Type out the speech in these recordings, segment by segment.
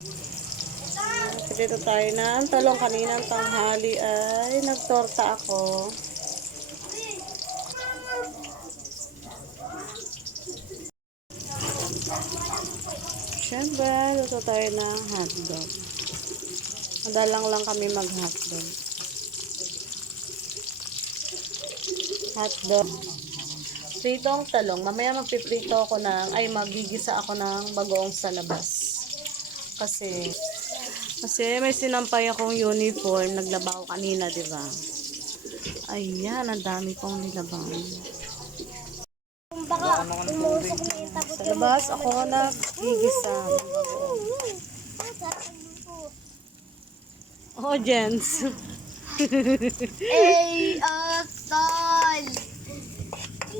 Dito tayo ng talong. Kaninang tanghali ay nagtorta ako. Siyempre, luto tayo ng hotdog. Madalang lang kami mag-hotdog. Hotdog. Pritong talong. Mamaya magpiprito ako magigisa ako ng bagoong sa labas. Kasi may sinampay akong uniform. Naglaba ko kanina, di ba? Ayan, ang dami kong nilabang. Baka umusok na yung tapos Sa labas, ako nagigisa ng bagoong. Oh, Jens. Tol!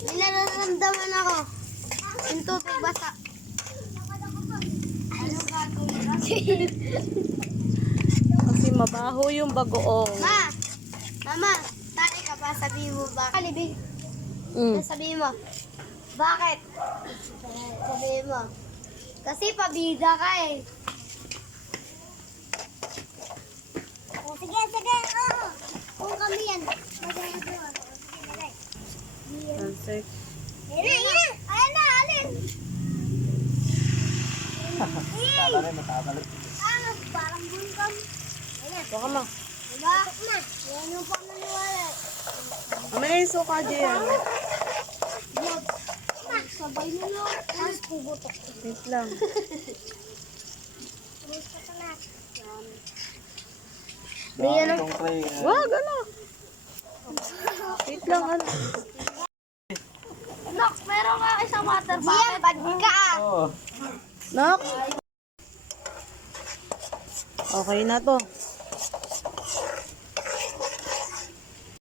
May nararamdaman ako. Yung tubig basa. Ano gagawin? Kasi mabaho yung bagoong. Mama, tari ka ba? Sabihin mo ba? Kalibig. Mm. Sabihin mo. Bakit? Sabihin mo. Kasi pabida ka eh. Sige. Kung kami yan. Sunset. Ayan na, alin? Parang bulkan. Ayan. Baka ma. Diba? Yan yung pamaniwala. Mamaya yung suka dyan. Sabay na lang. Tapos pubutok. Wait lang. Gusto ko na. Wag, ano? Wait lang, ano? Nok, meron ka isang water bucket. Bag ka Nok? Okay na to.